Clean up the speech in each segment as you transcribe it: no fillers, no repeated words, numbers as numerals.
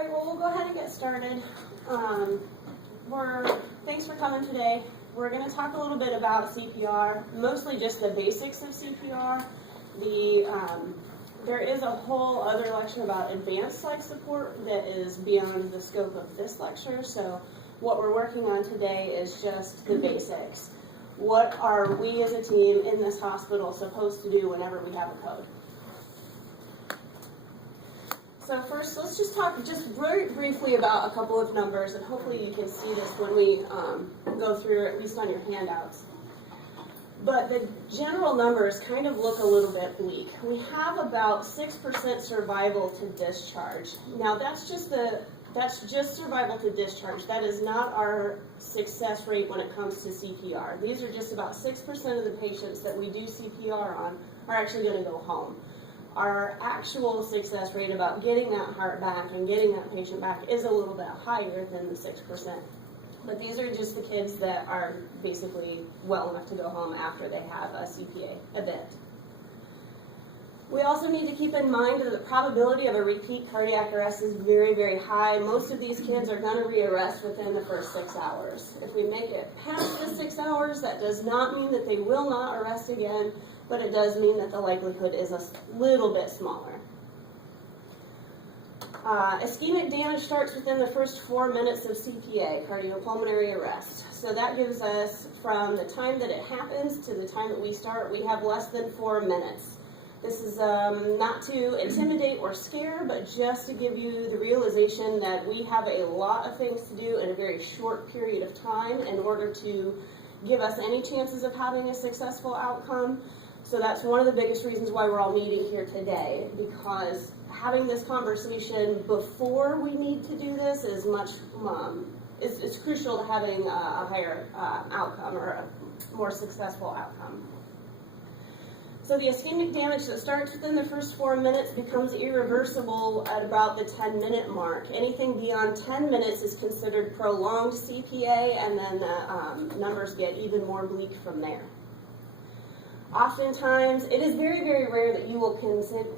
right, well, we'll go ahead and get started. Thanks for coming today. We're going to talk a little bit about CPR, mostly just the basics of CPR. There is a whole other lecture about advanced life support that is beyond the scope of this lecture, so what we're working on today is just the basics. What are we as a team in this hospital supposed to do whenever we have a code? So first, let's just talk just very briefly about a couple of numbers, and hopefully you can see this when we go through, at least on your handouts. But the general numbers kind of look a little bit bleak. We have about 6% survival to discharge. Now that's just survival to discharge. That is not our success rate when it comes to CPR. These are just about 6% of the patients that we do CPR on are actually going to go home. Our actual success rate about getting that heart back and getting that patient back is a little bit higher than the 6%. But these are just the kids that are basically well enough to go home after they have a CPA event. We also need to keep in mind that the probability of a repeat cardiac arrest is very, very high. Most of these kids are going to re-arrest within the first 6 hours. If we make it past the 6 hours, that does not mean that they will not arrest again, but it does mean that the likelihood is a little bit smaller. Ischemic damage starts within the first 4 minutes of CPA, cardiopulmonary arrest. So that gives us, from the time that it happens to the time that we start, we have less than 4 minutes. This is not to intimidate or scare, but just to give you the realization that we have a lot of things to do in a very short period of time in order to give us any chances of having a successful outcome. So that's one of the biggest reasons why we're all meeting here today, because having this conversation before we need to do this is it's crucial to having a higher outcome or a more successful outcome. So the ischemic damage that starts within the first 4 minutes becomes irreversible at about the 10-minute mark. Anything beyond 10 minutes is considered prolonged CPA, and then the numbers get even more bleak from there. Oftentimes, it is very, very rare that you will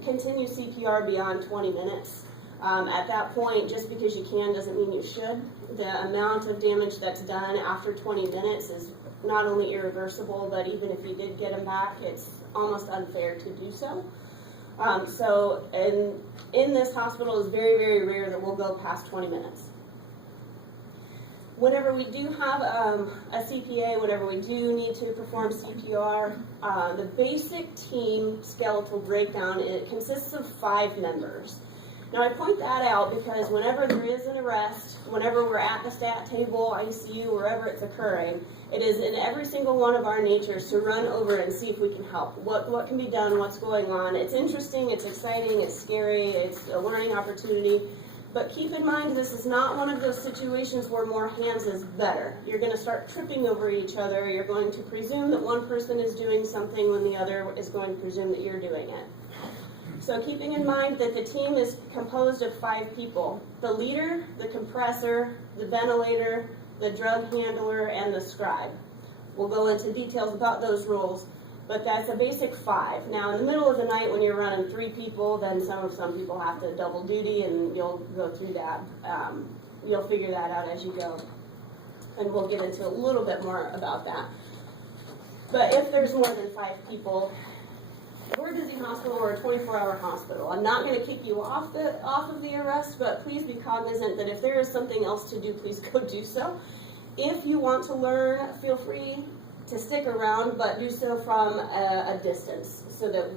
continue CPR beyond 20 minutes. At that point, just because you can doesn't mean you should. The amount of damage that's done after 20 minutes is not only irreversible, but even if you did get them back, it's almost unfair to do so. So in this hospital, it's very, very rare that we'll go past 20 minutes. Whenever we do have a CPA, whenever we do need to perform CPR, the basic team skeletal breakdown, it consists of 5 members. Now I point that out because whenever there is an arrest, whenever we're at the stat table, ICU, wherever it's occurring, it is in every single one of our natures to run over and see if we can help. What can be done, what's going on. It's interesting, it's exciting, it's scary, it's a learning opportunity. But keep in mind, this is not one of those situations where more hands is better. You're going to start tripping over each other. You're going to presume that one person is doing something when the other is going to presume that you're doing it. So keeping in mind that the team is composed of 5 people: the leader, the compressor, the ventilator, the drug handler, and the scribe. We'll go into details about those roles, but that's a basic 5. Now, in the middle of the night when you're running 3 people, then some people have to double duty, and you'll go through that. You'll figure that out as you go, and we'll get into a little bit more about that. But if there's more than 5 people, we're a busy hospital, we're a 24-hour hospital. I'm not going to kick you off of the arrest, but please be cognizant that if there is something else to do, please go do so. If you want to learn, feel free to stick around, but do so from a distance so that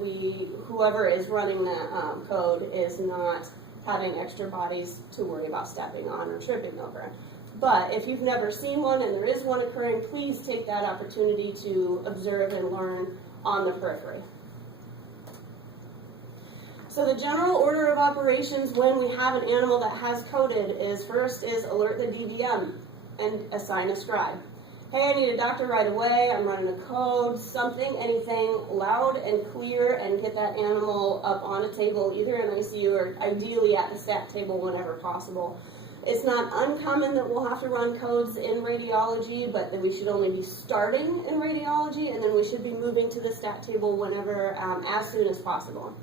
whoever is running that code is not having extra bodies to worry about stepping on or tripping over. But if you've never seen one and there is one occurring, please take that opportunity to observe and learn on the periphery. So the general order of operations when we have an animal that has coded is first is alert the DVM and assign a scribe. Hey, I need a doctor right away, I'm running a code, something, anything loud and clear, and get that animal up on a table, either in ICU or ideally at the stat table whenever possible. It's not uncommon that we'll have to run codes in radiology, but that we should only be starting in radiology, and then we should be moving to the stat table whenever, as soon as possible.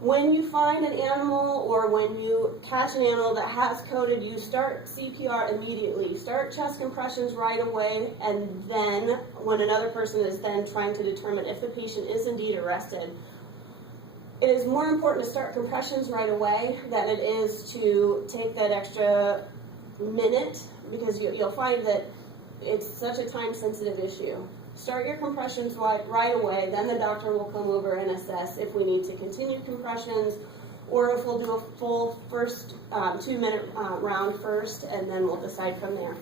When you find an animal or when you catch an animal that has coded, you start CPR immediately. Start chest compressions right away, and then when another person is then trying to determine if the patient is indeed arrested, it is more important to start compressions right away than it is to take that extra minute, because you'll find that it's such a time-sensitive issue. Start your compressions right away, then the doctor will come over and assess if we need to continue compressions or if we'll do a full first 2-minute round first, and then we'll decide from there.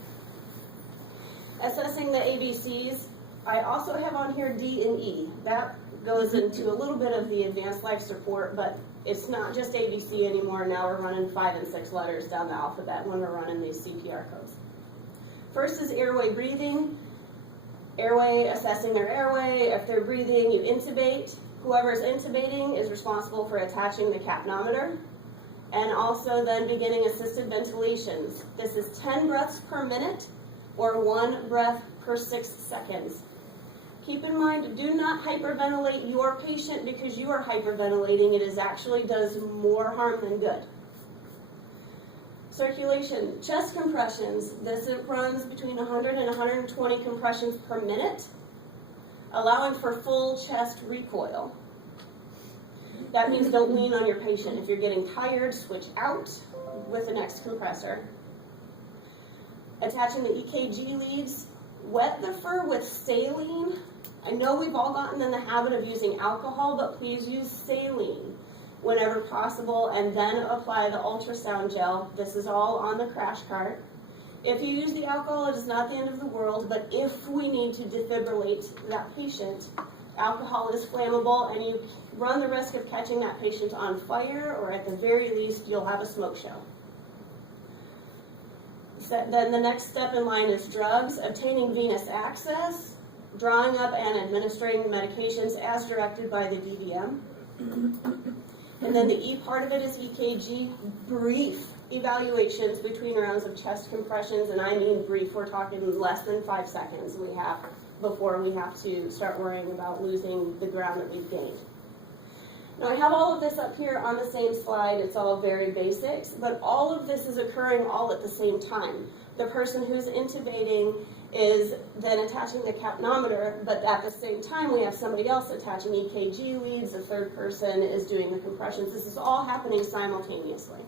Assessing the ABCs, I also have on here D and E. That goes into a little bit of the advanced life support, but it's not just ABC anymore. Now we're running 5 and 6 letters down the alphabet when we're running these CPR codes. First is airway breathing. Airway, assessing their airway. If they're breathing, you intubate. Whoever is intubating is responsible for attaching the capnometer, and also then beginning assisted ventilations. This is 10 breaths per minute or 1 breath per 6 seconds. Keep in mind, do not hyperventilate your patient because you are hyperventilating. It actually does more harm than good. Circulation, chest compressions. This runs between 100 and 120 compressions per minute, allowing for full chest recoil. That means don't lean on your patient. If you're getting tired, switch out with the next compressor. Attaching the EKG leads. Wet the fur with saline. I know we've all gotten in the habit of using alcohol, but please use saline whenever possible, and then apply the ultrasound gel. This is all on the crash cart. If you use the alcohol, it is not the end of the world, but if we need to defibrillate that patient, alcohol is flammable, and you run the risk of catching that patient on fire, or at the very least, you'll have a smoke show. Then the next step in line is drugs, obtaining venous access, drawing up and administering medications as directed by the DVM. And then the E part of it is EKG, brief evaluations between rounds of chest compressions, and I mean brief, we're talking less than 5 seconds we have before we have to start worrying about losing the ground that we've gained. Now I have all of this up here on the same slide. It's all very basics, but all of this is occurring all at the same time. The person who's intubating is then attaching the capnometer, but at the same time we have somebody else attaching EKG leads, a third person is doing the compressions. This is all happening simultaneously.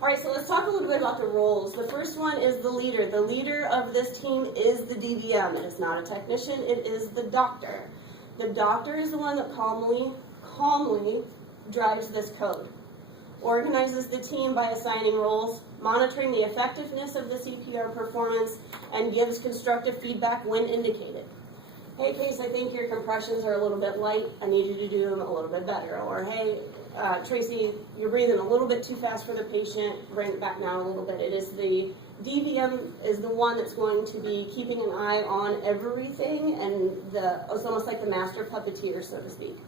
All right, so let's talk a little bit about the roles. The first one is the leader. The leader of this team is the DVM. It is not a technician, it is the doctor. The doctor is the one that calmly drives this code, organizes the team by assigning roles, monitoring the effectiveness of the CPR performance, and gives constructive feedback when indicated. Hey, Case, I think your compressions are a little bit light. I need you to do them a little bit better. Or, hey, Tracy, you're breathing a little bit too fast for the patient. Bring it back down a little bit. It is the DVM is the one that's going to be keeping an eye on everything, and it's almost like the master puppeteer, so to speak.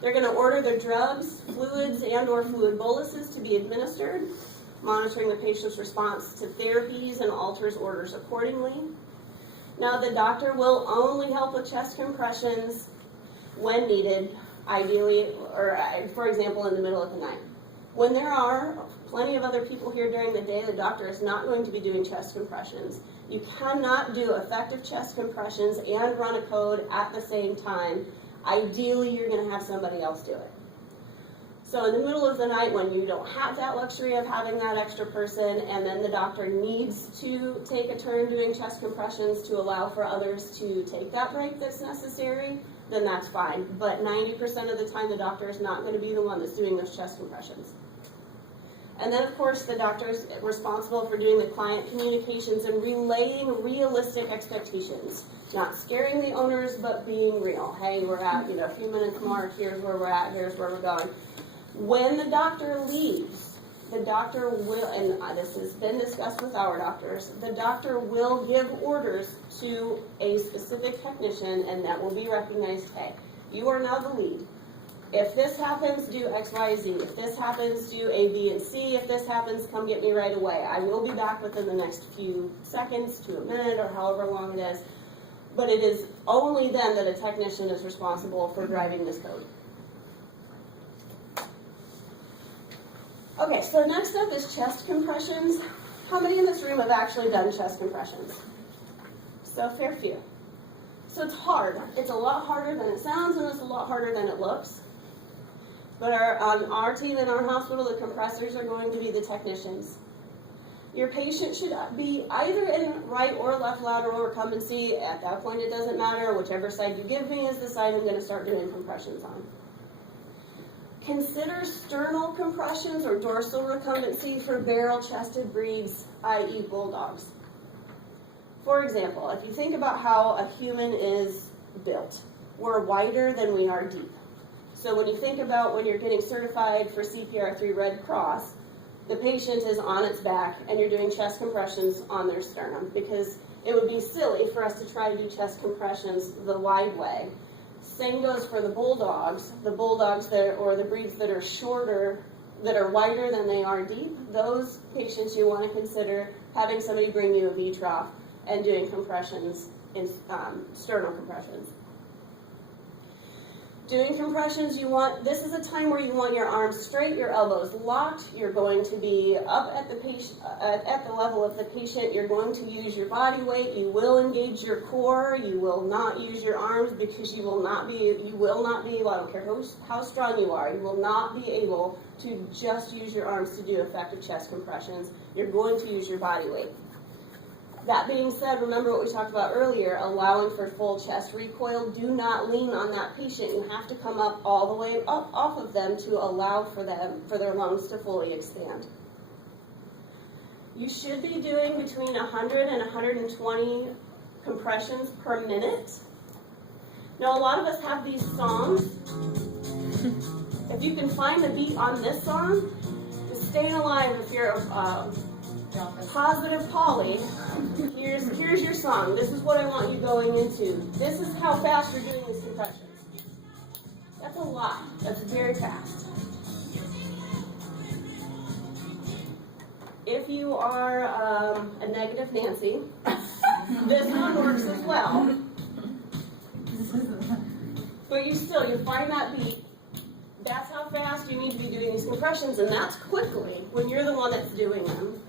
They're going to order their drugs, fluids, and or fluid boluses to be administered, monitoring the patient's response to therapies and alters orders accordingly. Now the doctor will only help with chest compressions when needed, ideally, or for example, in the middle of the night. When there are plenty of other people here during the day, the doctor is not going to be doing chest compressions. You cannot do effective chest compressions and run a code at the same time. Ideally, you're going to have somebody else do it. So in the middle of the night, when you don't have that luxury of having that extra person, and then the doctor needs to take a turn doing chest compressions to allow for others to take that break that's necessary, then that's fine. But 90% of the time, the doctor is not going to be the one that's doing those chest compressions. And then, of course, the doctor is responsible for doing the client communications and relaying realistic expectations. Not scaring the owners, but being real. Hey, we're at, a few minutes mark, here's where we're at, here's where we're going. When the doctor leaves, the doctor will, and this has been discussed with our doctors, the doctor will give orders to a specific technician, and that will be recognized. Hey, you are now the lead. If this happens, do X, Y, Z. If this happens, do A, B, and C. If this happens, come get me right away. I will be back within the next few seconds to a minute or however long it is. But it is only then that a technician is responsible for driving this code. Okay, so next up is chest compressions. How many in this room have actually done chest compressions? So a fair few. So it's hard. It's a lot harder than it sounds, and it's a lot harder than it looks. But on our team in our hospital, the compressors are going to be the technicians. Your patient should be either in right or left lateral recumbency. At that point, it doesn't matter. Whichever side you give me is the side I'm going to start doing compressions on. Consider sternal compressions or dorsal recumbency for barrel-chested breeds, i.e. bulldogs. For example, if you think about how a human is built, we're wider than we are deep. So when you think about when you're getting certified for CPR 3 Red Cross, the patient is on its back and you're doing chest compressions on their sternum, because it would be silly for us to try to do chest compressions the wide way. Same goes for the bulldogs or the breeds that are shorter, that are wider than they are deep. Those patients you want to consider having somebody bring you a V-trough and doing compressions, in sternal compressions. Doing compressions, this is a time where you want your arms straight, your elbows locked. You're going to be up at the patient, at the level of the patient. You're going to use your body weight. You will engage your core. You will not use your arms, because you will not be able, I don't care how strong you are, you will not be able to just use your arms to do effective chest compressions. You're going to use your body weight. That being said, remember what we talked about earlier, allowing for full chest recoil. Do not lean on that patient. You have to come up all the way up off of them to allow for their lungs to fully expand. You should be doing between 100 and 120 compressions per minute. Now, a lot of us have these songs. If you can find the beat on this song, Staying Alive, if you're Positive Polly, here's your song. This is what I want you going into. This is how fast you're doing these compressions. That's a lot. That's very fast. If you are a negative Nancy, this one works as well. But you find that beat. That's how fast you need to be doing these compressions, and that's quickly when you're the one that's doing them.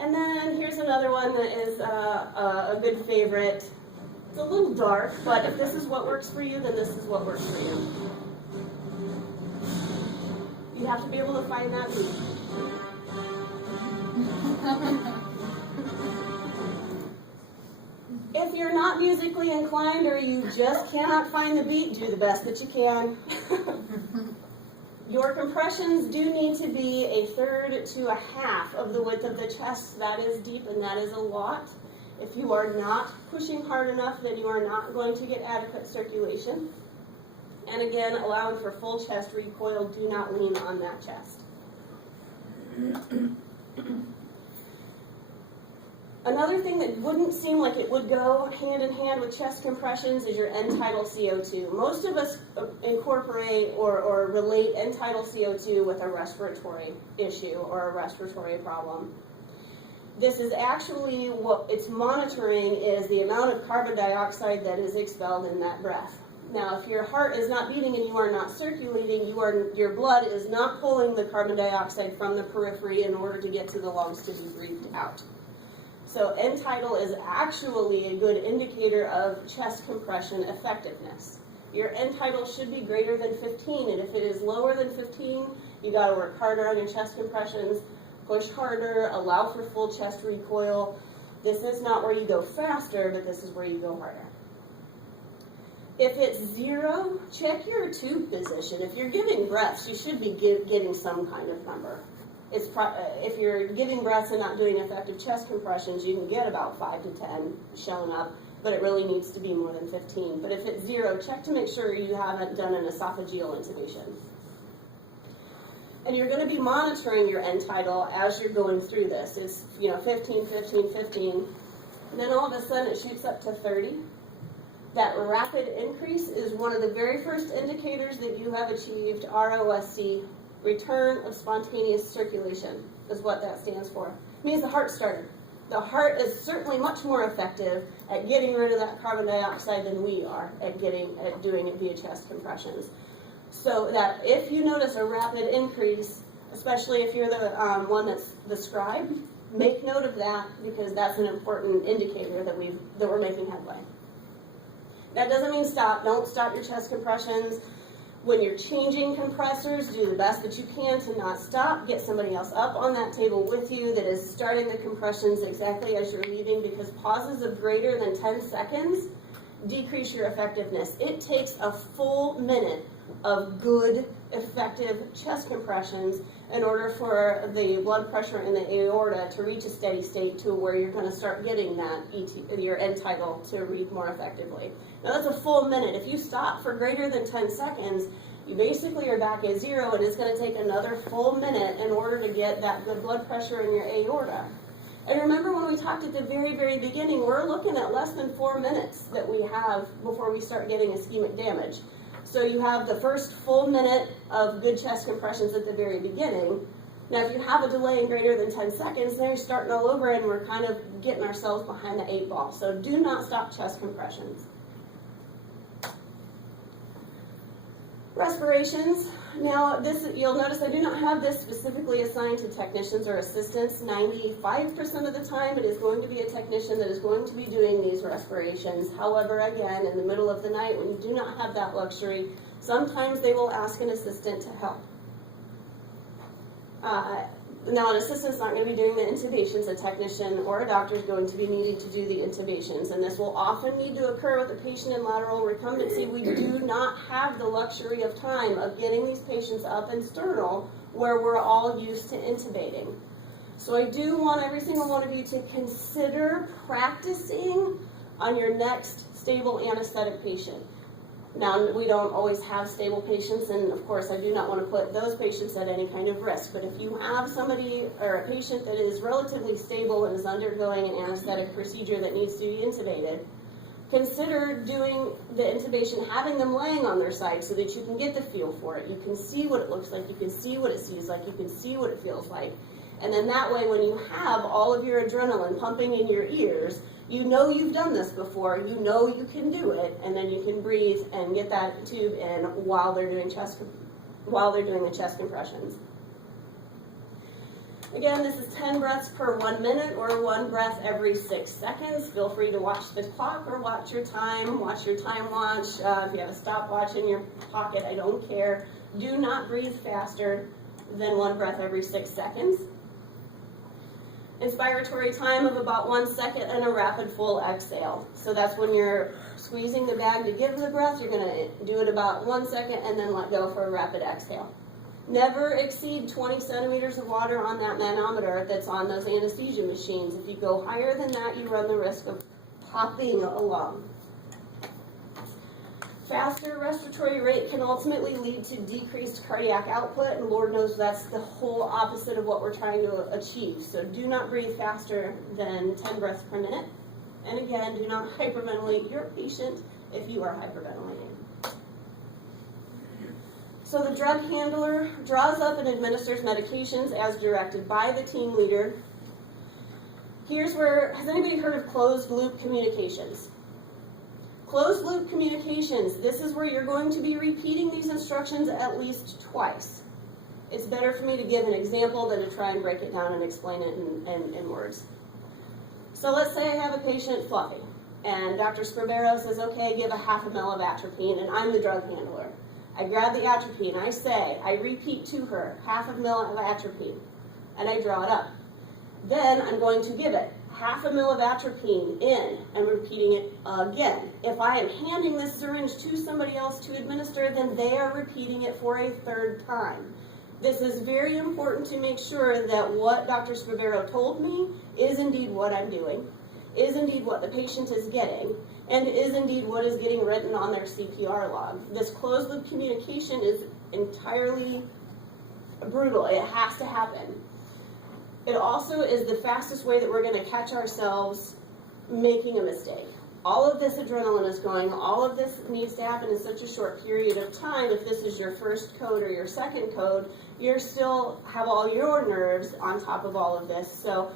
And then here's another one that is a good favorite. It's a little dark, but if this is what works for you, then this is what works for you. You have to be able to find that beat. If you're not musically inclined or you just cannot find the beat, do the best that you can. Your compressions do need to be 1/3 to 1/2 of the width of the chest. That is deep, and that is a lot. If you are not pushing hard enough, then you are not going to get adequate circulation. And again, allowing for full chest recoil, do not lean on that chest. Another thing that wouldn't seem like it would go hand in hand with chest compressions is your end-tidal CO2. Most of us incorporate or relate end-tidal CO2 with a respiratory issue or a respiratory problem. This is actually what it's monitoring is the amount of carbon dioxide that is expelled in that breath. Now, if your heart is not beating and you are not circulating, your blood is not pulling the carbon dioxide from the periphery in order to get to the lungs to be breathed out. So end-tidal is actually a good indicator of chest compression effectiveness. Your end-tidal should be greater than 15, and if it is lower than 15, you got to work harder on your chest compressions, push harder, allow for full chest recoil. This is not where you go faster, but this is where you go harder. If it's 0, check your tube position. If you're giving breaths, you should be getting some kind of number. If you're giving breaths and not doing effective chest compressions, you can get about 5 to 10 shown up, but it really needs to be more than 15. But if it's 0, check to make sure you haven't done an esophageal intubation. And you're going to be monitoring your end-tidal as you're going through this. It's 15, 15, 15, and then all of a sudden it shoots up to 30. That rapid increase is one of the very first indicators that you have achieved ROSC. Return of spontaneous circulation is what that stands for. It means the heart started. The heart is certainly much more effective at getting rid of that carbon dioxide than we are at doing it via chest compressions. So that if you notice a rapid increase, especially if you're the one that's the scribe, make note of that, because that's an important indicator that we're making headway. That doesn't mean stop. Don't stop your chest compressions. When you're changing compressors, do the best that you can to not stop. Get somebody else up on that table with you that is starting the compressions exactly as you're leaving, because pauses of greater than 10 seconds decrease your effectiveness. It takes a full minute of good, effective chest compressions in order for the blood pressure in the aorta to reach a steady state to where you're going to start getting that your end tidal to read more effectively. Now that's a full minute. If you stop for greater than 10 seconds, you basically are back at zero, and it's going to take another full minute in order to get that good blood pressure in your aorta. And remember, when we talked at the very, very beginning, we're looking at less than 4 minutes that we have before we start getting ischemic damage. So you have the first full minute of good chest compressions at the very beginning. Now, if you have a delay in greater than 10 seconds, then you're starting all over, and we're kind of getting ourselves behind the 8 ball. So do not stop chest compressions. Respirations. Now, you'll notice I do not have this specifically assigned to technicians or assistants. 95% of the time, it is going to be a technician that is going to be doing these respirations. However, again, in the middle of the night, when you do not have that luxury, sometimes they will ask an assistant to help. Now, an assistant's not going to be doing the intubations. A technician or a doctor is going to be needing to do the intubations, and this will often need to occur with a patient in lateral recumbency. We do not have the luxury of time of getting these patients up in sternal where we're all used to intubating. So I do want every single one of you to consider practicing on your next stable anesthetic patient. Now, we don't always have stable patients, and of course I do not want to put those patients at any kind of risk, but if you have somebody or a patient that is relatively stable and is undergoing an anesthetic procedure that needs to be intubated, consider doing the intubation, having them laying on their side so that you can get the feel for it. You can see what it looks like, you can see what it sees like, you can see what it feels like, and then that way when you have all of your adrenaline pumping in your ears, you know you've done this before, you know you can do it, and then you can breathe and get that tube in while they're doing the chest compressions. Again, this is 10 breaths per 1 minute, or 1 breath every 6 seconds. Feel free to watch the clock or watch your time watch. If you have a stopwatch in your pocket, I don't care. Do not breathe faster than 1 breath every 6 seconds. Inspiratory time of about 1 second, and a rapid full exhale. So that's when you're squeezing the bag to give the breath, you're going to do it about 1 second and then let go for a rapid exhale. Never exceed 20 centimeters of water on that manometer that's on those anesthesia machines. If you go higher than that, you run the risk of popping a lung. Faster respiratory rate can ultimately lead to decreased cardiac output, and Lord knows that's the whole opposite of what we're trying to achieve. So do not breathe faster than 10 breaths per minute. And again, do not hyperventilate your patient if you are hyperventilating. So the drug handler draws up and administers medications as directed by the team leader. Here's where, has anybody heard of closed loop communications? Closed loop communications, this is where you're going to be repeating these instructions at least twice. It's better for me to give an example than to try and break it down and explain it in words. So let's say I have a patient, Fluffy, and Dr. Scribero says, okay, give a 1/2 ml of atropine, and I'm the drug handler. I grab the atropine, I repeat to her, 1/2 ml of atropine, and I draw it up. Then I'm going to give it 1/2 ml of atropine in, and repeating it again. If I am handing this syringe to somebody else to administer, then they are repeating it for a 3rd time. This is very important to make sure that what Dr. Scribero told me is indeed what I'm doing, is indeed what the patient is getting, and is indeed what is getting written on their CPR log. This closed loop communication is entirely brutal. It has to happen. It also is the fastest way that we're going to catch ourselves making a mistake. All of this adrenaline is going, all of this needs to happen in such a short period of time. If this is your first code or your second code, you're still have all your nerves on top of all of this. So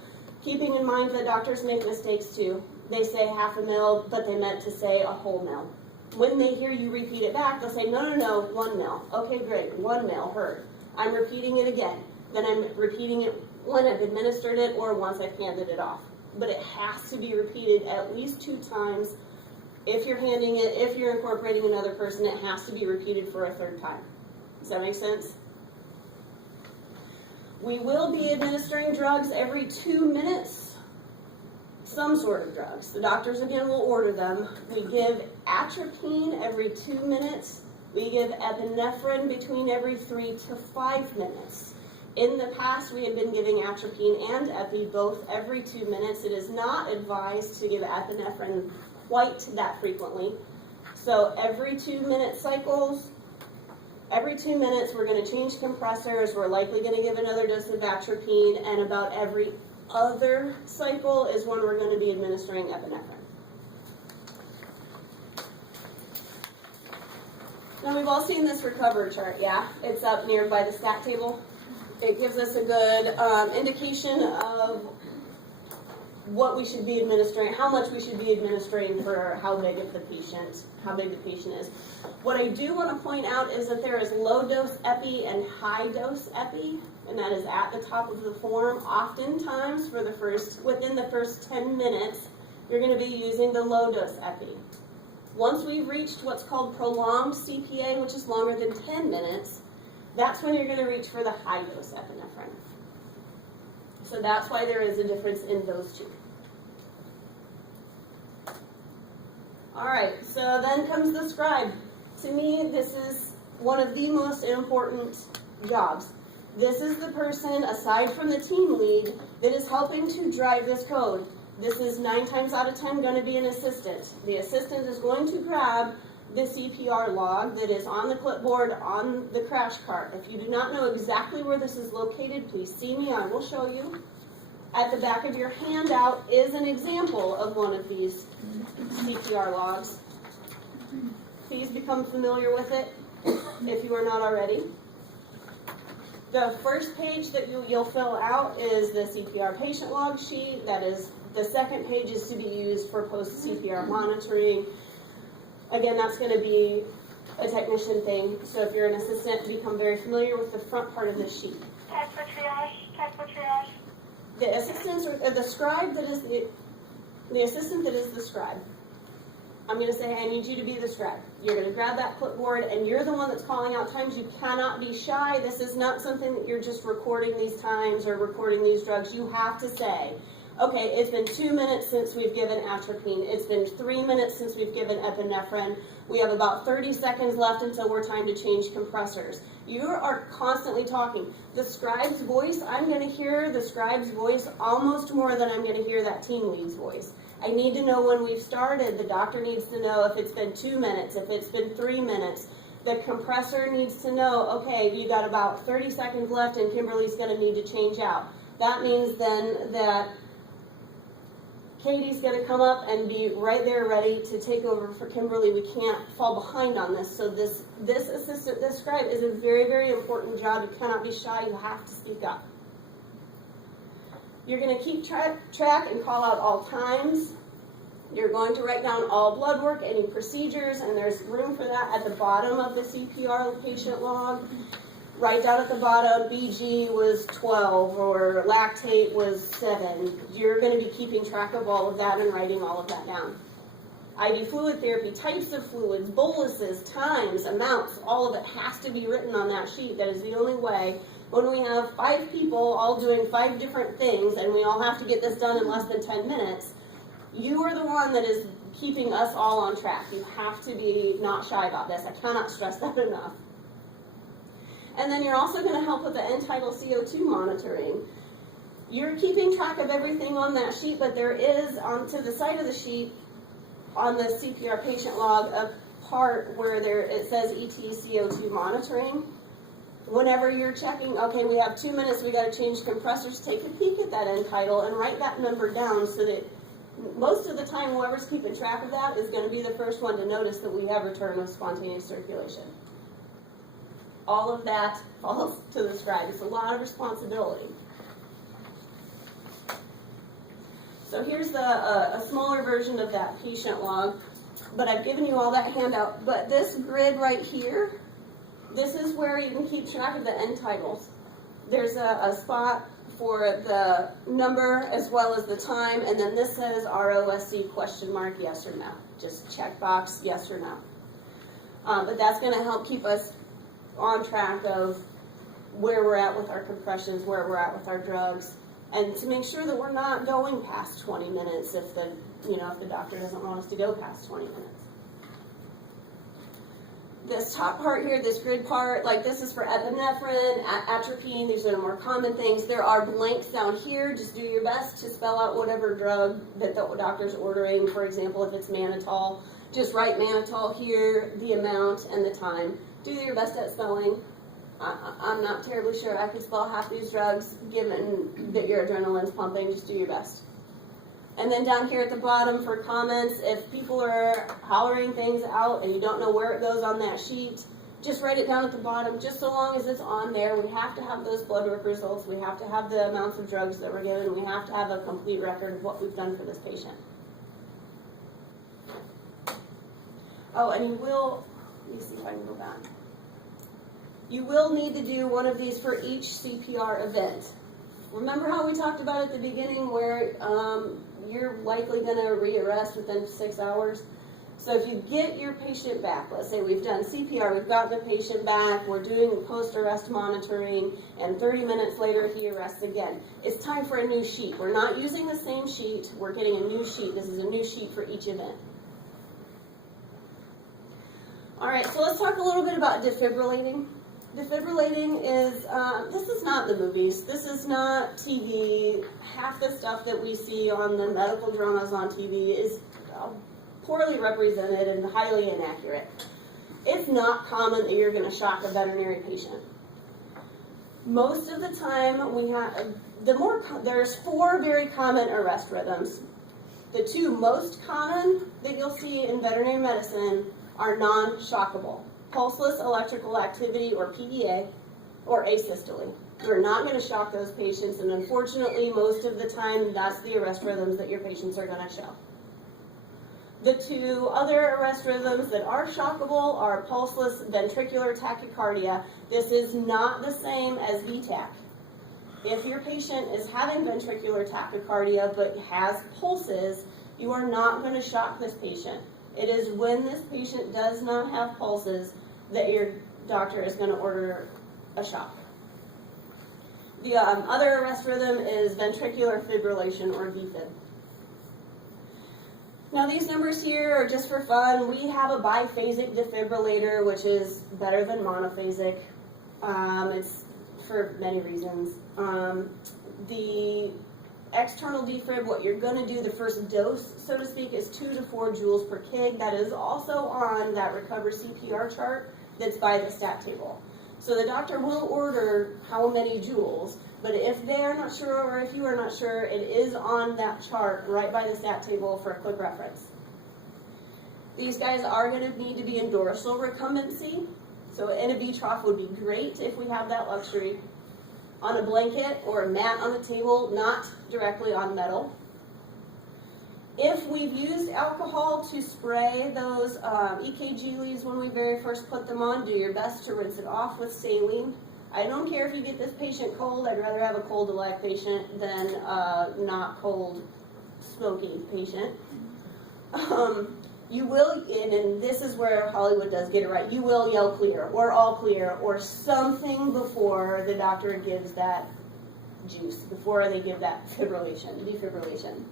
Keeping in mind that doctors make mistakes too. They say half a mil, but they meant to say a whole mil. When they hear you repeat it back, they'll say, no, 1 mil. Okay, great, 1 mil, heard. I'm repeating it again. Then I'm repeating it when I've administered it or once I've handed it off. But it has to be repeated at least 2 times. If you're handing it, if you're incorporating another person, it has to be repeated for a 3rd time. Does that make sense? We will be administering drugs every 2 minutes, some sort of drugs. The doctors, again, will order them. We give atropine every 2 minutes. We give epinephrine between every 3 to 5 minutes. In the past, we have been giving atropine and epi both every 2 minutes. It is not advised to give epinephrine quite that frequently. So every 2-minute cycles, every 2 minutes we're going to change compressors, we're likely going to give another dose of atropine, and about every other cycle is when we're going to be administering epinephrine. Now we've all seen this recovery chart, yeah? It's up near by the stat table. It gives us a good indication of what we should be administering, how much we should be administering for how big the patient is. What I do want to point out is that there is low dose epi and high dose epi, and that is at the top of the form. Oftentimes, within the first 10 minutes, you're going to be using the low dose epi. Once we've reached what's called prolonged CPA, which is longer than 10 minutes, that's when you're going to reach for the high dose epinephrine. So that's why there is a difference in those two. Alright, so then comes the scribe. To me, this is one of the most important jobs. This is the person, aside from the team lead, that is helping to drive this code. This is 9 times out of 10 going to be an assistant. The assistant is going to grab the CPR log that is on the clipboard on the crash cart. If you do not know exactly where this is located, please see me, I will show you. At the back of your handout is an example of one of these CPR logs. Please become familiar with it if you are not already. The first page that you'll fill out is the CPR patient log sheet. That is, the second page is to be used for post-CPR monitoring. Again, that's going to be a technician thing, so if you're an assistant, become very familiar with the front part of the sheet. Type for triage. The assistant, or the scribe that is the assistant that is the scribe. I'm going to say, I need you to be the scribe. You're going to grab that clipboard, and you're the one that's calling out times. You cannot be shy. This is not something that you're just recording these times or recording these drugs. You have to say, okay, it's been 2 minutes since we've given atropine. It's been 3 minutes since we've given epinephrine. We have about 30 seconds left until we're time to change compressors. You are constantly talking. The scribe's voice, I'm going to hear the scribe's voice almost more than I'm going to hear that team lead's voice. I need to know when we've started. The doctor needs to know if it's been 2 minutes, if it's been 3 minutes. The compressor needs to know, okay, you got about 30 seconds left and Kimberly's going to need to change out. That means then that Katie's going to come up and be right there ready to take over for Kimberly. We can't fall behind on this. So this assistant, this scribe, is a very, very important job. You cannot be shy. You have to speak up. You're going to keep track and call out all times. You're going to write down all blood work, any procedures, and there's room for that at the bottom of the CPR patient log. Write down at the bottom, BG was 12 or lactate was 7. You're going to be keeping track of all of that and writing all of that down. IV fluid therapy, types of fluids, boluses, times, amounts, all of it has to be written on that sheet. That is the only way. When we have 5 people all doing 5 different things and we all have to get this done in less than 10 minutes, you are the one that is keeping us all on track. You have to be not shy about this. I cannot stress that enough. And then you're also going to help with the end-tidal CO2 monitoring. You're keeping track of everything on that sheet, but there is, to the side of the sheet, on the CPR patient log, a part where it says ET CO2 monitoring. Whenever you're checking, okay, we have 2 minutes, we got to change compressors, take a peek at that end-tidal and write that number down so that most of the time whoever's keeping track of that is going to be the first one to notice that we have return of spontaneous circulation. All of that falls to the scribe. It's a lot of responsibility. So here's a smaller version of that patient log, but I've given you all that handout. But this grid right here, this is where you can keep track of the end titles. There's a spot for the number as well as the time, and then this says ROSC question mark, yes or no. Just check box, yes or no. But that's going to help keep us on track of where we're at with our compressions, where we're at with our drugs, and to make sure that we're not going past 20 minutes if the doctor doesn't want us to go past 20 minutes. This top part here, this grid part, like this is for epinephrine, atropine, these are the more common things. There are blanks down here. Just do your best to spell out whatever drug that the doctor's ordering. For example, if it's mannitol, just write mannitol here, the amount, and the time. Do your best at spelling. I'm not terribly sure I could spell half these drugs, given that your adrenaline's pumping. Just do your best. And then down here at the bottom for comments, if people are hollering things out and you don't know where it goes on that sheet, just write it down at the bottom, just so long as it's on there. We have to have those blood work results. We have to have the amounts of drugs that we're given. We have to have a complete record of what we've done for this patient. Oh, and you will, let me see if I can go back. You will need to do one of these for each CPR event. Remember how we talked about at the beginning where you're likely going to rearrest within 6 hours? So if you get your patient back, let's say we've done CPR, we've gotten the patient back, we're doing post-arrest monitoring, and 30 minutes later he arrests again. It's time for a new sheet. We're not using the same sheet, we're getting a new sheet. This is a new sheet for each event. Alright, so let's talk a little bit about defibrillating. Defibrillating is, this is not the movies, this is not TV. Half the stuff that we see on the medical dramas on TV is poorly represented and highly inaccurate. It's not common that you're going to shock a veterinary patient. Most of the time we have, there's 4 very common arrest rhythms. The 2 most common that you'll see in veterinary medicine are non-shockable. Pulseless electrical activity, or PEA, or asystole. We're not going to shock those patients, and unfortunately, most of the time, that's the arrest rhythms that your patients are going to show. The 2 other arrest rhythms that are shockable are pulseless ventricular tachycardia. This is not the same as VTach. If your patient is having ventricular tachycardia but has pulses, you are not going to shock this patient. It is when this patient does not have pulses that your doctor is going to order a shock. The other arrest rhythm is ventricular fibrillation, or VFib. Now these numbers here are just for fun. We have a biphasic defibrillator, which is better than monophasic. It's for many reasons. The external defib, what you're going to do, the first dose, so to speak, is 2 to 4 joules per kg. That is also on that Recover CPR chart that's by the stat table. So the doctor will order how many joules, but if they are not sure, or if you are not sure, it is on that chart right by the stat table for a quick reference. These guys are going to need to be in dorsal recumbency, so in a B trough would be great if we have that luxury. On a blanket or a mat on the table, not directly on metal. If we've used alcohol to spray those EKG leads when we very first put them on, do your best to rinse it off with saline. I don't care if you get this patient cold. I'd rather have a cold alive patient than a not cold, smoky patient. You will, and this is where Hollywood does get it right, you will yell clear, or all clear, or something before the doctor gives that juice, before they give that defibrillation.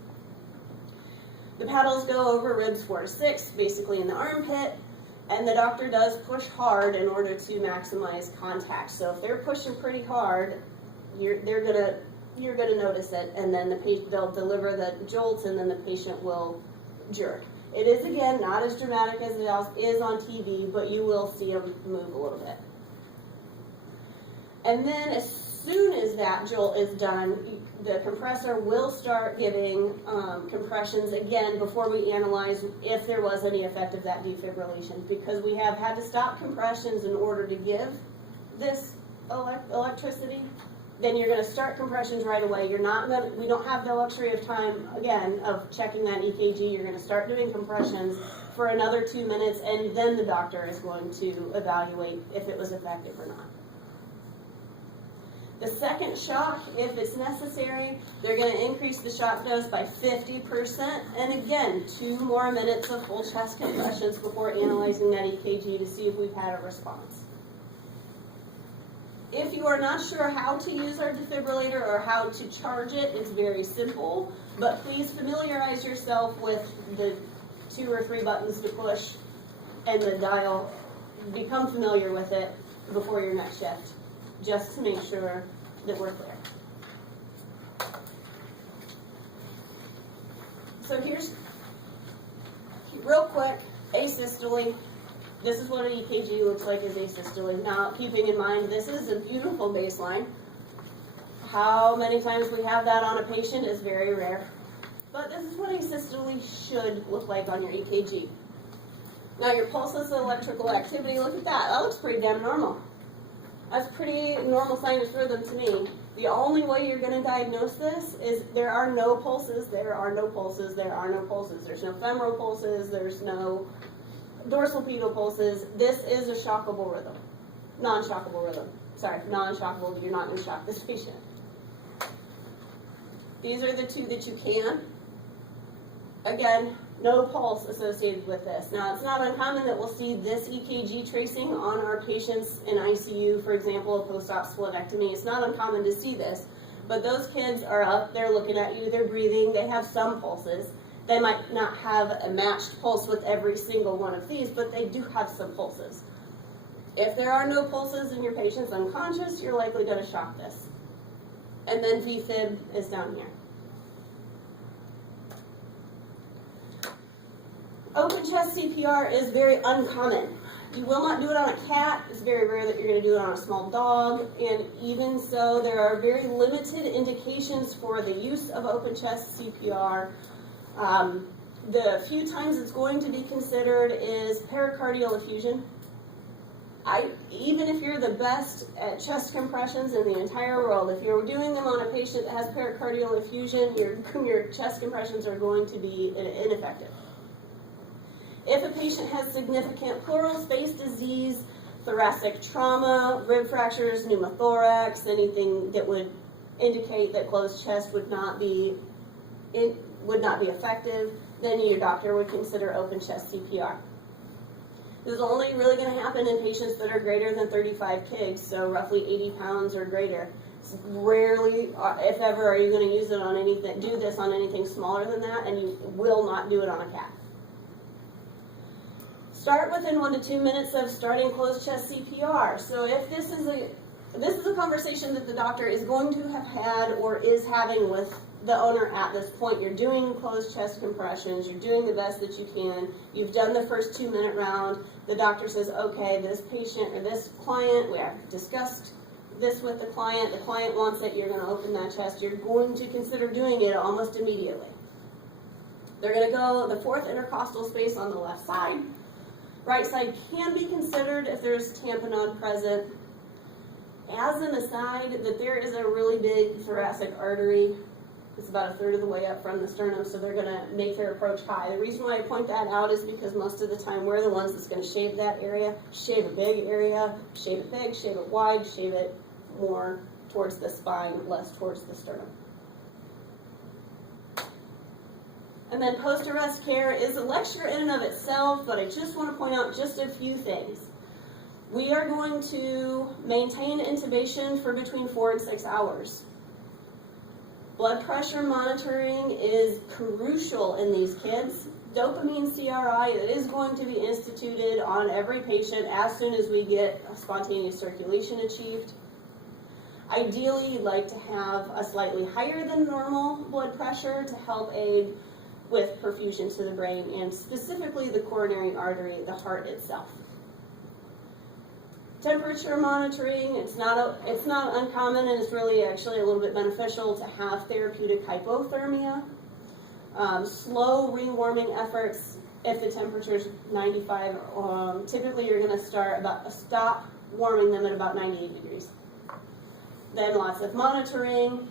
The paddles go over ribs 4 to 6, basically in the armpit, and the doctor does push hard in order to maximize contact. So if they're pushing pretty hard, you're gonna notice it, and then they'll deliver the jolts, and then the patient will jerk. It is, again, not as dramatic as it is on TV, but you will see them move a little bit. And then as soon as that jolt is done, the compressor will start giving compressions again before we analyze if there was any effect of that defibrillation, because we have had to stop compressions in order to give this electricity. then you're going to start compressions right away. We don't have the luxury of time, again, of checking that EKG. You're going to start doing compressions for another 2 minutes, and then the doctor is going to evaluate if it was effective or not. The second shock, if it's necessary, they're going to increase the shock dose by 50%, and again, 2 more minutes of full chest compressions before analyzing that EKG to see if we've had a response. If you are not sure how to use our defibrillator or how to charge it, it's very simple, but please familiarize yourself with the 2 or 3 buttons to push and the dial. Become familiar with it before your next shift, just to make sure that we're clear. So here's, real quick, asystole. This is what an EKG looks like as asystole. Now, keeping in mind, this is a beautiful baseline. How many times we have that on a patient is very rare. But this is what asystole should look like on your EKG. Now, your pulseless electrical activity, look at that. That looks pretty damn normal. That's pretty normal sinus rhythm to me. The only way you're going to diagnose this is there are no pulses, there are no pulses, there are no pulses. There's no femoral pulses, there's no dorsal pedal pulses. This is a shockable rhythm. Non-shockable rhythm. Sorry, non-shockable. You're not going to shock this patient. These are the 2 that you can. Again, no pulse associated with this. Now, it's not uncommon that we'll see this EKG tracing on our patients in ICU, for example, a post-op splenectomy. It's not uncommon to see this, but those kids are up, they're looking at you, they're breathing, they have some pulses. They might not have a matched pulse with every single one of these, but they do have some pulses. If there are no pulses and your patient's unconscious, you're likely going to shock this. And then VFib is down here. Open chest CPR is very uncommon. You will not do it on a cat. It's very rare that you're going to do it on a small dog. And even so, there are very limited indications for the use of open chest CPR. The few times it's going to be considered is pericardial effusion. Even if you're the best at chest compressions in the entire world, if you're doing them on a patient that has pericardial effusion, your chest compressions are going to be ineffective. If a patient has significant pleural space disease, thoracic trauma, rib fractures, pneumothorax, anything that would indicate that closed chest would not be effective, then your doctor would consider open chest CPR. This is only really going to happen in patients that are greater than 35 kg, so roughly 80 pounds or greater. It's rarely, if ever, are you going to use it on anything, do this on anything smaller than that, and you will not do it on a cat. Start within 1 to 2 minutes of starting closed chest CPR. So if this is a conversation that the doctor is going to have had or is having with the owner at this point. You're doing closed chest compressions, you're doing the best that you can, you've done the first 2 minute round, the doctor says, okay, this patient or this client, we have discussed this with the client wants it, you're going to open that chest, you're going to consider doing it almost immediately. They're going to go the 4th intercostal space on the left side. Right side can be considered if there's tamponade present. As an aside, that there is a really big thoracic artery. It's about 1/3 of the way up from the sternum, so they're going to make their approach high. The reason why I point that out is because most of the time we're the ones that's going to shave that area, shave a big area, shave it big, shave it wide, shave it more towards the spine, less towards the sternum. And then post-arrest care is a lecture in and of itself, but I just want to point out just a few things. We are going to maintain intubation for between 4 and 6 hours. Blood pressure monitoring is crucial in these kids. Dopamine CRI is going to be instituted on every patient as soon as we get a spontaneous circulation achieved. Ideally, you'd like to have a slightly higher than normal blood pressure to help aid with perfusion to the brain and specifically the coronary artery, the heart itself. Temperature monitoring, it's not uncommon, and it's really actually a little bit beneficial to have therapeutic hypothermia. Slow rewarming efforts, if the temperature is 95, typically you're going to stop warming them at about 98 degrees. Then lots of monitoring,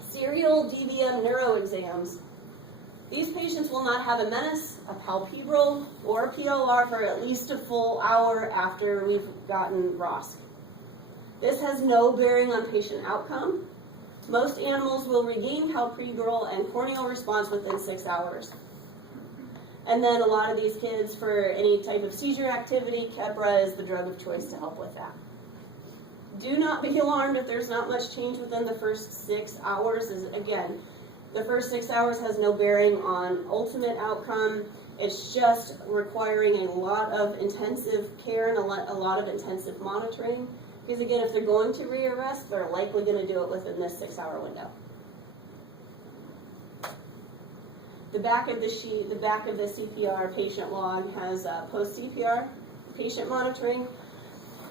serial DVM neuro exams. These patients will not have a menace, a palpebral, or a PLR for at least a full hour after we've gotten ROSC. This has no bearing on patient outcome. Most animals will regain palpebral and corneal response within 6 hours. And then a lot of these kids, for any type of seizure activity, Keppra is the drug of choice to help with that. Do not be alarmed if there's not much change within the first 6 hours. Again, the first 6 hours has no bearing on ultimate outcome. It's just requiring a lot of intensive care and a lot of intensive monitoring. Because again, if they're going to rearrest, they're likely going to do it within this 6 hour window. The back of the sheet, the back of the CPR patient log has post-CPR patient monitoring.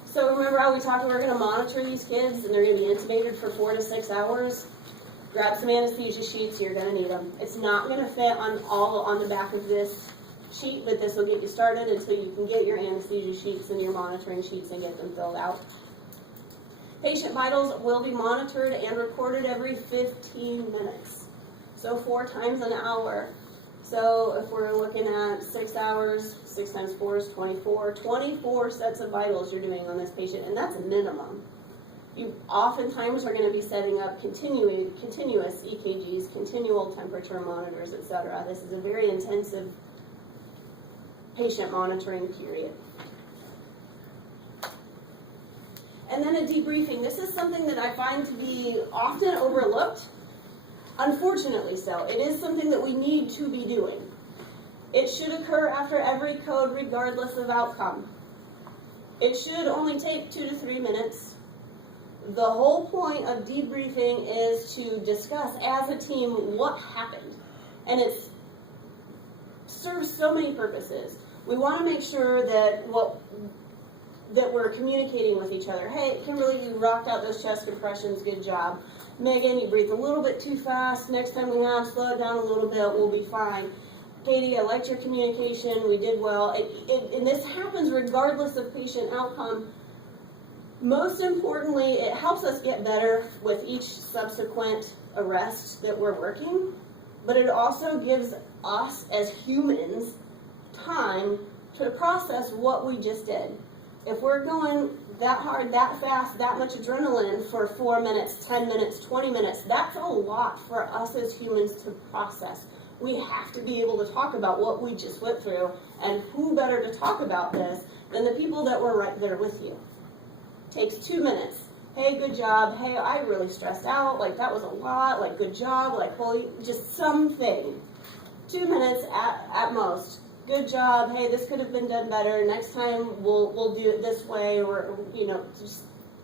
So remember how we talked, we're going to monitor these kids and they're going to be intubated for 4 to 6 hours? Grab some anesthesia sheets, you're going to need them. It's not going to fit on the back of this sheet, but this will get you started until you can get your anesthesia sheets and your monitoring sheets and get them filled out. Patient vitals will be monitored and recorded every 15 minutes. So 4 times an hour. So if we're looking at 6 hours, 6 times 4 is 24. 24 sets of vitals you're doing on this patient, and that's a minimum. You oftentimes are going to be setting up continuous EKGs, continual temperature monitors, etc. This is a very intensive patient monitoring period. And then a debriefing. This is something that I find to be often overlooked. Unfortunately so. It is something that we need to be doing. It should occur after every code regardless of outcome. It should only take 2 to 3 minutes. The whole point of debriefing is to discuss as a team what happened. And it serves so many purposes. We want to make sure that we're communicating with each other. Hey, Kimberly, you rocked out those chest compressions, good job. Megan, you breathed a little bit too fast. Next time we have, slow it down a little bit, we'll be fine. Katie, I liked your communication, we did well. And this happens regardless of patient outcome. Most importantly, it helps us get better with each subsequent arrest that we're working, but it also gives us as humans time to process what we just did. If we're going that hard, that fast, that much adrenaline for 4 minutes, 10 minutes, 20 minutes, that's a lot for us as humans to process. We have to be able to talk about what we just went through, and who better to talk about this than the people that were right there with you. Takes 2 minutes. Hey, good job. Hey, I really stressed out. Like, that was a lot. Like, good job. Like, holy, just something. 2 minutes at most. Good job. Hey, this could have been done better. Next time we'll do it this way, or just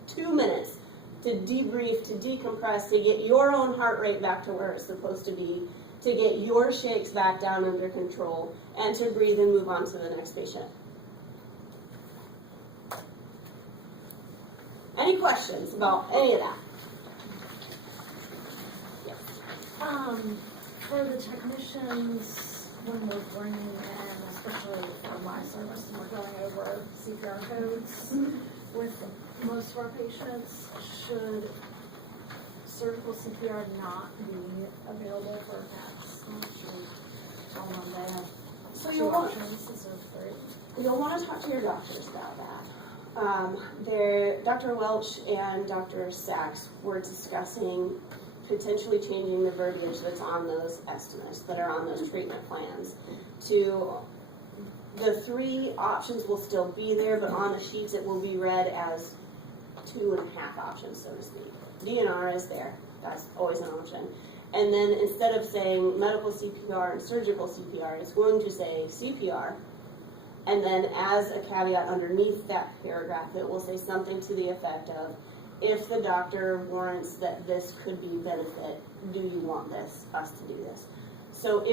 2 minutes to debrief, to decompress, to get your own heart rate back to where it's supposed to be, to get your shakes back down under control, and to breathe and move on to the next patient. Any questions about any of that? Yes. For the technicians, when we're bringing in, especially for my service, and we're going over CPR codes with most of our patients, should surgical CPR not be available for cats? Should we tell them they have two options instead of 3? You'll want to talk to your doctors about that. Dr. Welch and Dr. Sachs were discussing potentially changing the verbiage that's on those estimates, that are on those treatment plans. The 3 options will still be there, but on the sheets it will be read as 2.5 options, so to speak. DNR is there. That's always an option. And then instead of saying medical CPR and surgical CPR, it's going to say CPR. And then as a caveat underneath that paragraph, it will say something to the effect of, if the doctor warrants that this could be benefit, do you want us to do this? So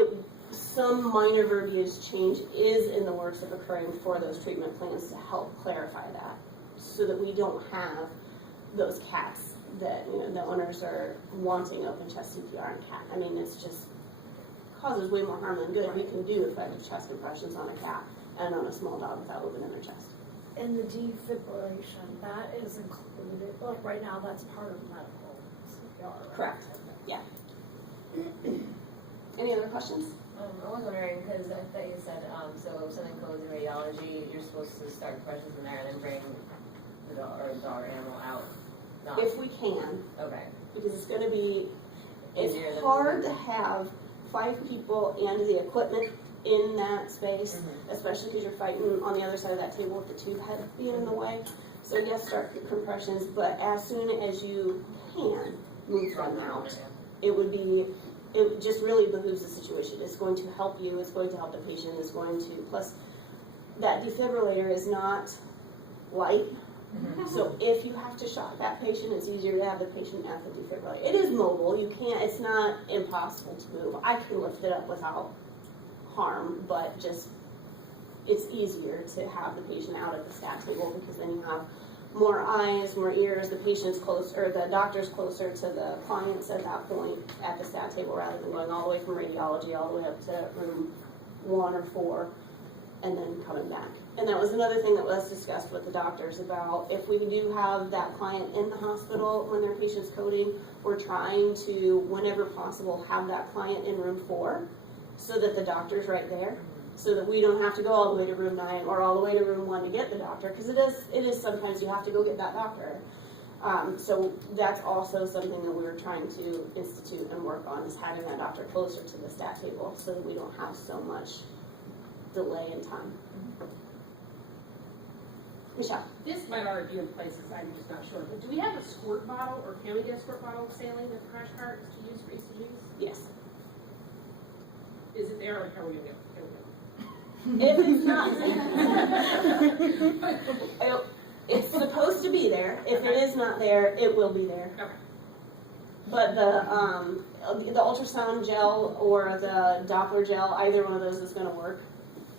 some minor verbiage change is in the works of occurring for those treatment plans to help clarify that, so that we don't have those cats that the owners are wanting open chest CPR in cat. I mean, it's just causes way more harm than good. We can do effective chest compressions on a cat and on a small dog without opening their chest. And the defibrillation, that is included, well, right now, that's part of medical CPR, right? Correct. Yeah. Any other questions? I was wondering, because I thought you said, so if something goes in radiology, you're supposed to start questions in there and then bring the dog or animal out. Not, If we can, okay. because it's gonna be, Easier it's than- hard to have 5 people and the equipment in that space, Mhm. especially because you're fighting on the other side of that table with the tube head being in the way. So yes, start compressions, but as soon as you can, move them out. It would be, it just really behooves the situation. It's going to help you, it's going to help the patient, it's going to, plus that defibrillator is not light. So if you have to shock that patient, it's easier to have the patient at the defibrillator. It is mobile, you can't, it's not impossible to move. I can lift it up without harm, but just, it's easier to have the patient out at the stat table because then you have more eyes, more ears, the patient's closer, or the doctor's closer to the clients at that point at the stat table rather than going all the way from radiology all the way up to room 1 or 4 and then coming back. And that was another thing that was discussed with the doctors about if we do have that client in the hospital when their patient's coding, we're trying to, whenever possible, have that client in room 4 so that the doctor's right there. So that we don't have to go all the way to room 9 or all the way to room 1 to get the doctor, because it is sometimes you have to go get that doctor. So that's also something that we were trying to institute and work on, is having that doctor closer to the stat table so that we don't have so much delay in time. Michelle? This might already be in places, I'm just not sure, but do we have a squirt bottle, or can we get a squirt bottle of saline with crash carts to use for ECGs? Yes. Is it there, or can we get it? If it's not, it's supposed to be there. If it is not there, it will be there. Okay. But the ultrasound gel or the Doppler gel, either one of those is going to work.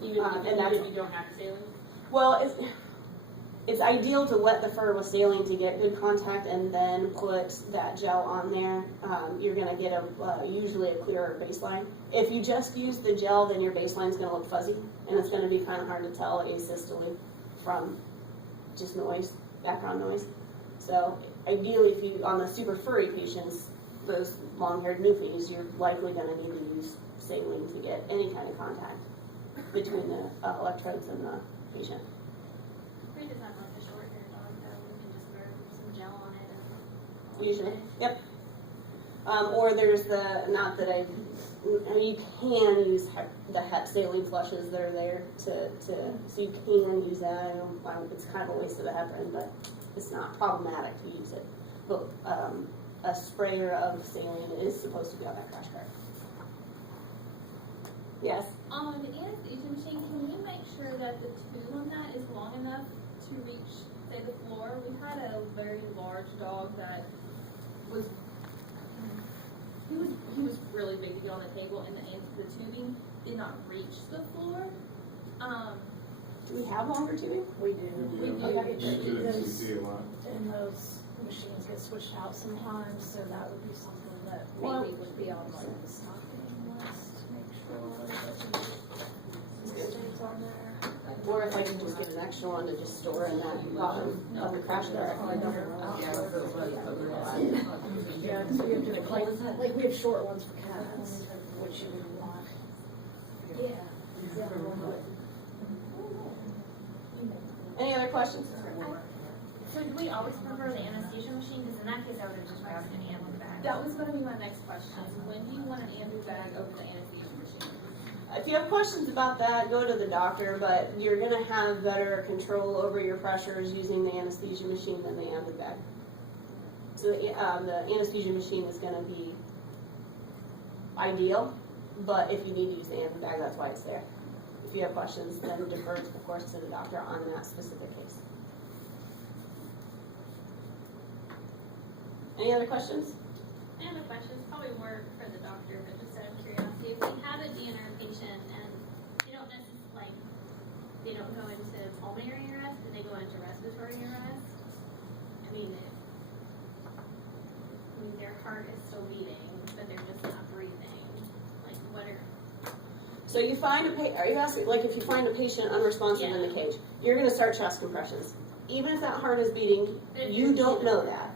Even and if that's, you don't have saline? well, it's ideal to wet the fur with saline to get good contact and then put that gel on there. You're going to get usually a clearer baseline. If you just use the gel, then your baseline's going to look fuzzy, and it's going to be kind of hard to tell asystole from just noise, background noise. So ideally, if you on the super furry patients, those long-haired newfies, you're likely going to need to use saline to get any kind of contact between the electrodes and the patient. Free does not like a short hair dog though, we can just throw some gel on it. Usually, yep. Or there's not that you can use the hep saline flushes that are there so you can use that. I know it's kind of a waste of the heparin, but it's not problematic to use it. But a sprayer of saline is supposed to be on that crash cart. Yes? The anesthesia machine, can we make sure that the tube on that is long enough to reach, say, the floor? We had a very large dog that was, he was really big to get on the table, and the tubing did not reach the floor. Do we have longer tubing? We do. We do. And those machines get switched out sometimes, so that would be something that Well- maybe would be on like the stocking list to make sure that it stays on there. Or if I can just get an extra one to just store in that bottom of the crash cart. Yeah, because we have different, like we have short ones for cats, which you would want. Yeah. Any other questions? So do we always prefer the anesthesia machine? Because in that case, I would have just grabbed an ambu bag. That was gonna be my next question, is when do you want an ambu bag over the anesthesia machine? If you have questions about that, go to the doctor, but you're gonna have better control over your pressures using the anesthesia machine than the ambu bag. So the anesthesia machine is gonna be ideal, but if you need to use the ambu bag, that's why it's there. If you have questions, then defer, of course, to the doctor on that specific case. Any other questions? I have a question, it's probably more for the doctor, but just out of curiosity, if we have a DNR patient and they don't necessarily, like, they don't go into pulmonary arrest, and they go into respiratory arrest, I mean, their heart is still beating, but they're just not breathing, like, what are... So you find are you asking, like if you find a patient unresponsive in the cage, you're gonna start chest compressions. Even if that heart is beating, you don't know that.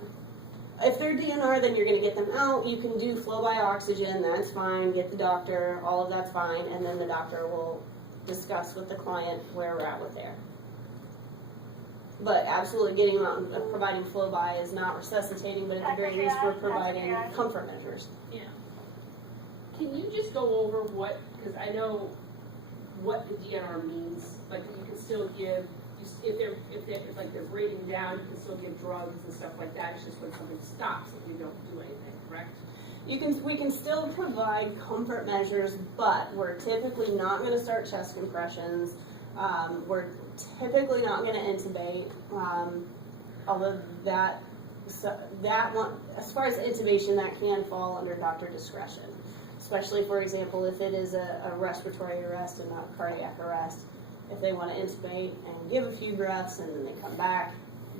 If they're DNR, then you're gonna get them out. You can do flow by oxygen, that's fine, get the doctor, all of that's fine, and then the doctor will discuss with the client where we're at with there. But absolutely getting them out and providing flow by is not resuscitating, but at the very least, we're providing comfort measures. Yeah. Can you just go over what, because I know what the DNR means, like you can still give, if like they're breathing down, you can still give drugs and stuff like that, it's just when something stops if you don't do anything, correct? We can still provide comfort measures, but we're typically not gonna start chest compressions. We're typically not gonna intubate, although that one, as far as intubation, that can fall under doctor discretion. Especially, for example, if it is a respiratory arrest and not cardiac arrest. If they want to intubate and give a few breaths and then they come back,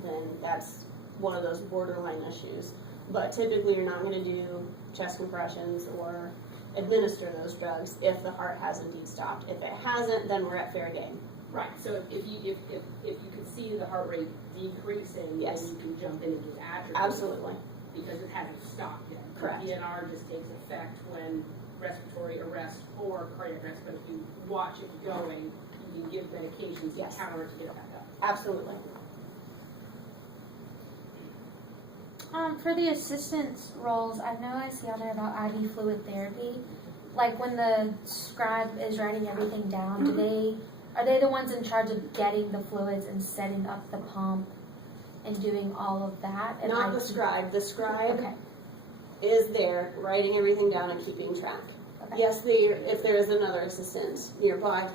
then that's one of those borderline issues. But typically, you're not going to do chest compressions or administer those drugs if the heart has indeed stopped. If it hasn't, then we're at fair game. Right, so if you can see the heart rate decreasing, Yes. then you can jump in and do that. Absolutely. Because it hasn't stopped yet. Correct. DNR just takes effect when respiratory arrest or cardiac arrest, but if you watch it going, you can give medications to Yes. counter it to get it back up. Absolutely. For the assistance roles, I know I see on there about IV fluid therapy. Like when the scribe is writing everything down, are they the ones in charge of getting the fluids and setting up the pump and doing all of that? And Not the scribe. The scribe Okay. is there writing everything down and keeping track. Okay. Yes, if there is another assistant nearby,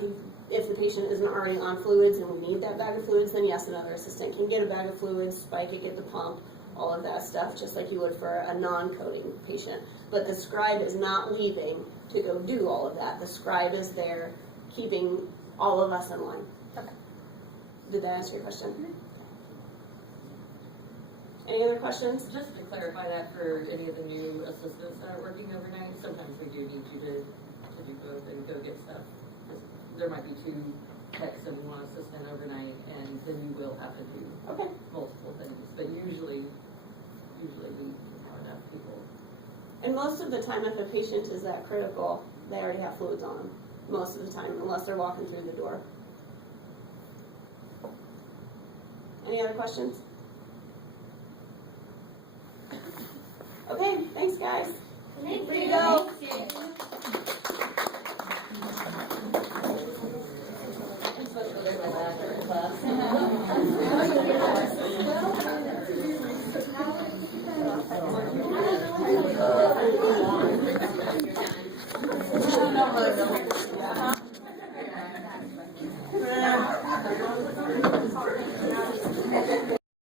if the patient isn't already on fluids and we need that bag of fluids, then yes, another assistant can get a bag of fluids, spike it, get the pump, all of that stuff, just like you would for a non-coding patient. But the scribe is not leaving to go do all of that. The scribe is there keeping all of us in line. Okay. Did that answer your question? Any other questions? Just to clarify that for any of the new assistants that are working overnight, sometimes we do need you to do both and go get stuff. There might be 2 techs and 1 assistant overnight, and then you will have to do Okay. multiple things. But usually we have enough people. And most of the time, if a patient is that critical, they already have fluids on them. Most of the time, unless they're walking through the door. Any other questions? Okay, thanks guys. Thank Free to you. go. Thank you. I'm supposed to go there my last class.